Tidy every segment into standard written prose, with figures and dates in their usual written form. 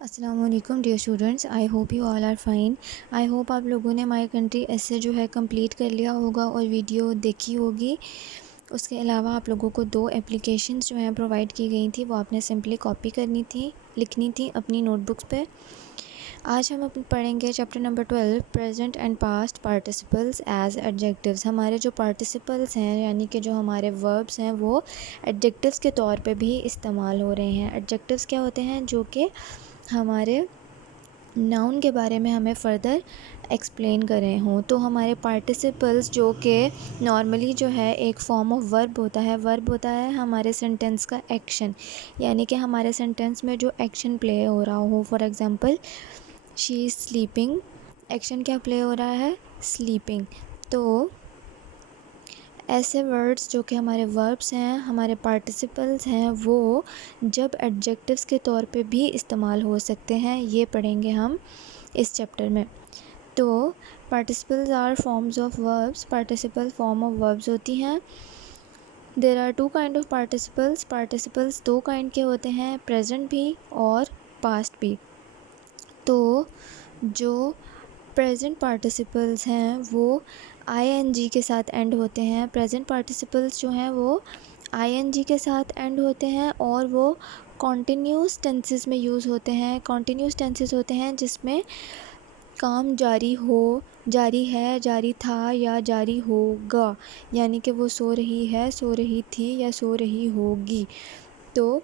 अस्सलाम वालेकुम dear students, I hope you all are fine. I hope आप लोगों ने माय कंट्री ऐसे जो है कंप्लीट कर लिया होगा और वीडियो देखी होगी। उसके अलावा आप लोगों को 2 एप्लीकेशंस जो हैं प्रोवाइड की गई थी, वो आपने सिंपली कॉपी करनी थी, लिखनी थी अपनी नोटबुक्स पे। आज हम पढ़ेंगे chapter number 12 present and past participles as adjectives. हमारे जो पार्टिसिपल्स हैं यानी कि जो हमारे वर्ब्स हैं वो एडजेक्टिव्स के तौर पे भी इस्तेमाल हो रहे हैं। एडजेक्टिव्स क्या होते हैं? जो कि हमारे नाउन के बारे में हमें फ़र्दर एक्सप्लेन कर रहे हों। तो हमारे पार्टिसिपल्स जो कि नॉर्मली जो है एक फॉर्म ऑफ वर्ब होता है। वर्ब होता है हमारे सेंटेंस का एक्शन, यानी कि हमारे सेंटेंस में जो एक्शन प्ले हो रहा हो। For example, she is sleeping, action क्या प्ले हो रहा है? स्लीपिंग। तो ऐसे वर्ड्स जो कि हमारे वर्ब्स हैं, हमारे पार्टिसिपल्स हैं, वो जब एडजेक्टिव्स के तौर पे भी इस्तेमाल हो सकते हैं, ये पढ़ेंगे हम इस चैप्टर में। तो participles are forms of verbs. Participle form of verbs होती हैं। There are 2 kind of participles. Participles 2 kind के होते हैं, प्रेजेंट भी और पास्ट भी। तो जो प्रेजेंट पार्टिसिपल्स हैं वो आईएनजी के साथ एंड होते हैं। प्रेजेंट पार्टिसिपल्स जो हैं वो आईएनजी के साथ एंड होते हैं और वो कॉन्टिन्यूस टेंसेस में यूज़ होते हैं। कॉन्टिन्यूस टेंसेस होते हैं जिसमें काम जारी हो, जारी है, जारी था या जारी होगा, यानी कि वो सो रही है, सो रही थी या सो रही होगी। तो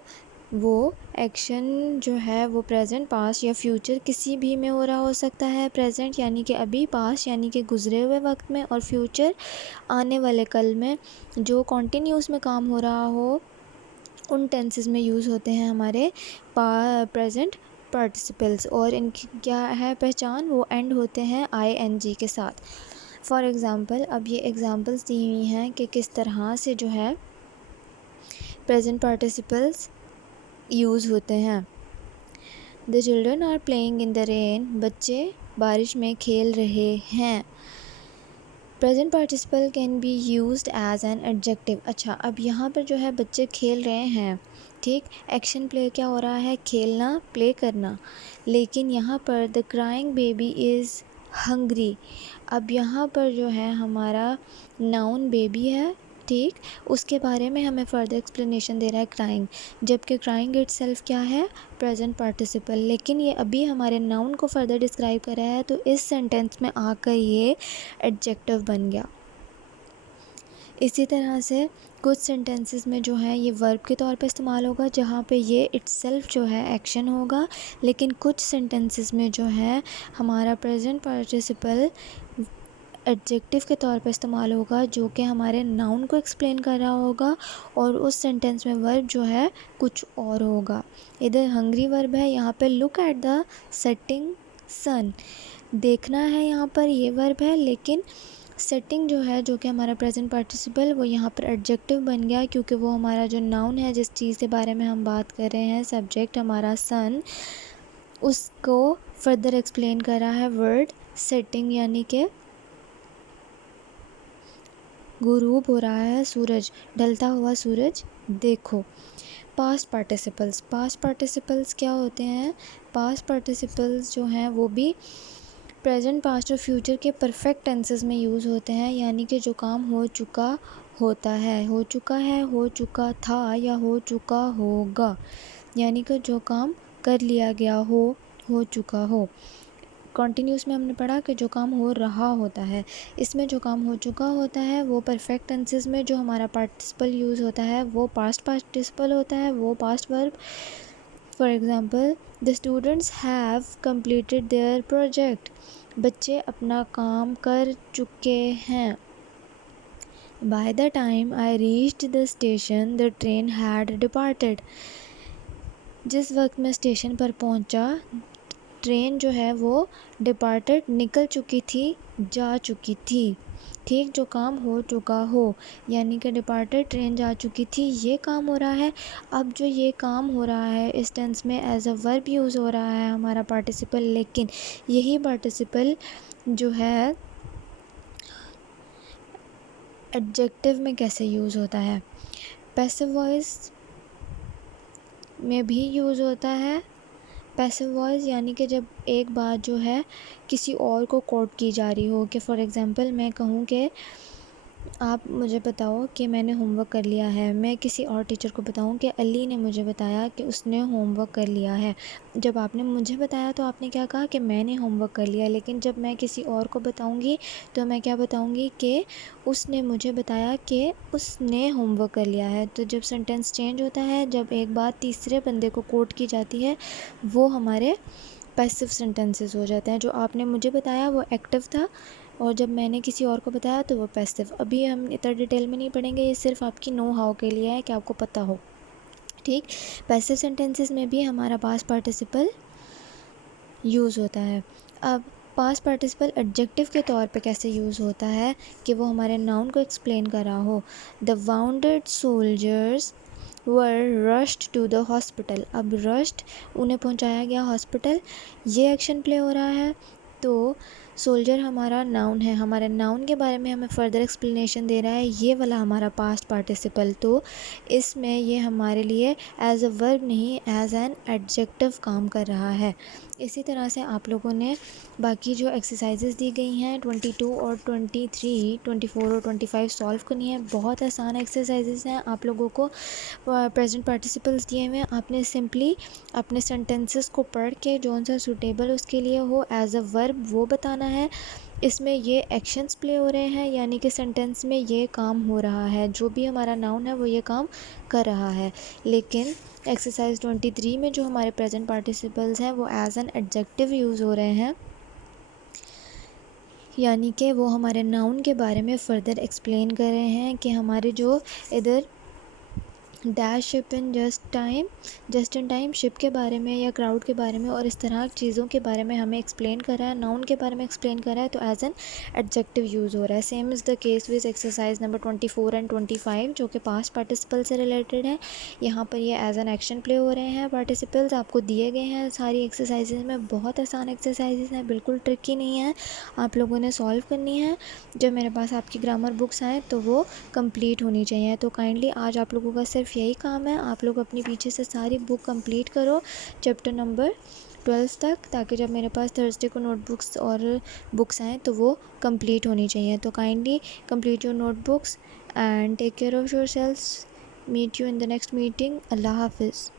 वो एक्शन जो है वो प्रेजेंट, पास्ट या फ्यूचर किसी भी में हो रहा हो सकता है। प्रेजेंट यानी कि अभी, पास्ट यानी कि गुज़रे हुए वक्त में, और फ्यूचर आने वाले कल में। जो कॉन्टिन्यूस में काम हो रहा हो उन टेंसेस में यूज़ होते हैं हमारे प्रेजेंट पार्टिसिपल्स। और इनकी क्या है पहचान? वो एंड होते हैं आईएनजी के साथ। फॉर एग्ज़ाम्पल, अब ये एग्ज़ाम्पल्स दी हुई हैं कि किस तरह से जो है प्रेजेंट पार्टिसिपल्स यूज़ होते हैं। The children are playing in the rain, बच्चे बारिश में खेल रहे हैं। Present participle can be used as an adjective. अच्छा, अब यहाँ पर जो है बच्चे खेल रहे हैं, ठीक, एक्शन प्ले क्या हो रहा है? खेलना, प्ले करना। लेकिन यहाँ पर the crying baby is hungry. अब यहाँ पर जो है हमारा नाउन बेबी है, ठीक, उसके बारे में हमें फ़र्दर एक्सप्लेनेशन दे रहा है क्राइंग, जबकि क्राइंग इटसेल्फ क्या है? Present participle. लेकिन ये अभी हमारे नाउन को फ़र्दर डिस्क्राइब कर रहा है, तो इस सेंटेंस में आकर ये एडजेक्टिव बन गया। इसी तरह से कुछ सेंटेंसेस में जो है ये वर्ब के तौर पे इस्तेमाल होगा, जहाँ पे ये इटसेल्फ जो है एक्शन होगा। लेकिन कुछ सेंटेंसेस में जो है हमारा प्रेजेंट पार्टिसिपल एडजेक्टिव के तौर पे इस्तेमाल होगा, जो कि हमारे नाउन को एक्सप्लेन कर रहा होगा, और उस सेंटेंस में वर्ब जो है कुछ और होगा। इधर हंग्री वर्ब है, यहाँ पे look at the setting sun, देखना है, यहाँ पर ये वर्ब है। लेकिन सेटिंग जो है, जो कि हमारा प्रेजेंट पार्टिसिपल, वो यहाँ पर एडजेक्टिव बन गया, क्योंकि वो हमारा जो नाउन है, जिस चीज़ के बारे में हम बात कर रहे हैं, सब्जेक्ट हमारा सन, उसको फर्दर एक्सप्लेन कर रहा है वर्ड सेटिंग, यानी कि गुरूब हो रहा है सूरज, ढलता हुआ सूरज देखो। पास्ट पार्टिसिपल्स, पास्ट पार्टिसिपल्स क्या होते हैं? पास्ट पार्टिसिपल्स जो हैं वो भी प्रेजेंट, पास्ट और फ्यूचर के परफेक्ट टेंसेस में यूज़ होते हैं, यानी कि जो काम हो चुका होता है, हो चुका है, हो चुका था या हो चुका होगा, यानी कि जो काम कर लिया गया हो चुका हो। कॉन्टीन्यूस में हमने पढ़ा कि जो काम हो रहा होता है, इसमें जो काम हो चुका होता है वो परफेक्ट टेंसेस में जो हमारा पार्टिसिपल यूज़ होता है वो पास्ट पार्टिसिपल होता है, वो past verb. For example, the students have completed there project, बच्चे अपना काम कर चुके हैं। By the time I reached the station the train had departed, जिस वक्त मैं स्टेशन पर पहुंचा ट्रेन जो है वो डिपार्टेड, निकल चुकी थी, जा चुकी थी, ठीक, जो काम हो चुका हो, यानी कि डिपार्टेड, ट्रेन जा चुकी थी, ये काम हो रहा है। अब जो ये काम हो रहा है इस टेंस में एज अ वर्ब यूज़ हो रहा है हमारा पार्टिसिपल, लेकिन यही पार्टिसिपल जो है एडजेक्टिव में कैसे यूज़ होता है? पैसिव वॉइस में भी यूज़ होता है, पैसिव वॉइस यानी कि जब एक बात जो है किसी और को कोट की जा रही हो, कि फॉर एग्ज़ाम्पल मैं कहूँ कि आप मुझे बताओ कि मैंने होमवर्क कर लिया है। मैं किसी और टीचर को बताऊं कि अली ने मुझे बताया कि उसने होमवर्क कर लिया है। जब आपने मुझे बताया तो आपने क्या कहा कि मैंने होमवर्क कर लिया, लेकिन जब मैं किसी और को बताऊंगी तो मैं क्या बताऊंगी कि उसने मुझे बताया कि उसने होमवर्क कर लिया है। तो जब सेंटेंस चेंज होता है, जब एक बात तीसरे बंदे को कोट की जाती है, वो हमारे पैसिव सेंटेंसेस हो जाते हैं। जो आपने मुझे बताया वो एक्टिव था, और जब मैंने किसी और को बताया तो वो पैसिव। अभी हम इतना डिटेल में नहीं पढ़ेंगे, ये सिर्फ आपकी नो हाउ के लिए है कि आपको पता हो। ठीक, पैसिव सेंटेंसेस में भी हमारा पास्ट पार्टिसिपल यूज़ होता है। अब पास्ट पार्टिसिपल एडजेक्टिव के तौर पे कैसे यूज़ होता है कि वो हमारे नाउन को एक्सप्लेन कर रहा हो। The wounded soldiers were rushed to the hospital. अब रश्ड, उन्हें पहुंचाया गया हॉस्पिटल, ये एक्शन प्ले हो रहा है। तो सोल्जर हमारा नाउन है, हमारे नाउन के बारे में हमें फ़र्दर एक्सप्लेनेशन दे रहा है ये वाला हमारा पास्ट पार्टिसिपल। तो इसमें ये हमारे लिए एज अ वर्ब नहीं, एज एन एडजेक्टिव काम कर रहा है। इसी तरह से आप लोगों ने बाकी जो एक्सरसाइजेज़ दी गई हैं 22 और 23, 24 और 25 सॉल्व करनी है। बहुत आसान एक्सरसाइजेज़ हैं। आप लोगों को प्रेजेंट पार्टिसिपल्स दिए हुए हैं, आपने सिंपली अपने सेंटेंसेस को पढ़ के जो सा सूटेबल उसके लिए हो एज अ वर्ब वो बताना है। इसमें ये एक्शंस प्ले हो रहे हैं, यानी कि सेंटेंस में ये काम हो रहा है, जो भी हमारा नाउन है वो ये काम कर रहा है। लेकिन एक्सरसाइज 23 में जो हमारे प्रेजेंट पार्टिसिपल्स हैं वो एज एन एडजेक्टिव यूज़ हो रहे हैं, यानी कि वो हमारे नाउन के बारे में फ़र्दर एक्सप्लेन कर रहे हैं कि हमारे जो इधर dash ship in just in time ship के बारे में या क्राउड के बारे में और इस तरह चीज़ों के बारे में हमें एक्सप्लेन कर रहा है, नाउन के बारे में एक्सप्लेन कर रहा है, तो एज एन एडजेक्टिव यूज़ हो रहा है। Same is the case with exercise number 24 and 25 जो कि पास्ट पार्टिसिपल से रिलेटेड है। यहाँ पर ये एज एन एक्शन प्ले हो रहे हैं। पार्टिसिपल्स आपको दिए गए हैं सारी एक्सरसाइजेज में, बहुत आसान एक्सरसाइजेज हैं, बिल्कुल ट्रिकी नहीं है, आप लोगों ने सॉल्व करनी है। जब मेरे पास आपकी ग्रामर बुक्स आएँ तो वो कंप्लीट होनी चाहिए। तो काइंडली आज आप लोगों का सिर्फ यही काम है, आप लोग अपनी पीछे से सारी बुक कंप्लीट करो चैप्टर नंबर 12 तक, ताकि जब मेरे पास थर्सडे को नोटबुक्स और बुक्स आएँ तो वो कंप्लीट होनी चाहिए। तो kindly complete your notebooks and take care of yourself. Meet you in the next meeting. अल्लाह हाफिज़।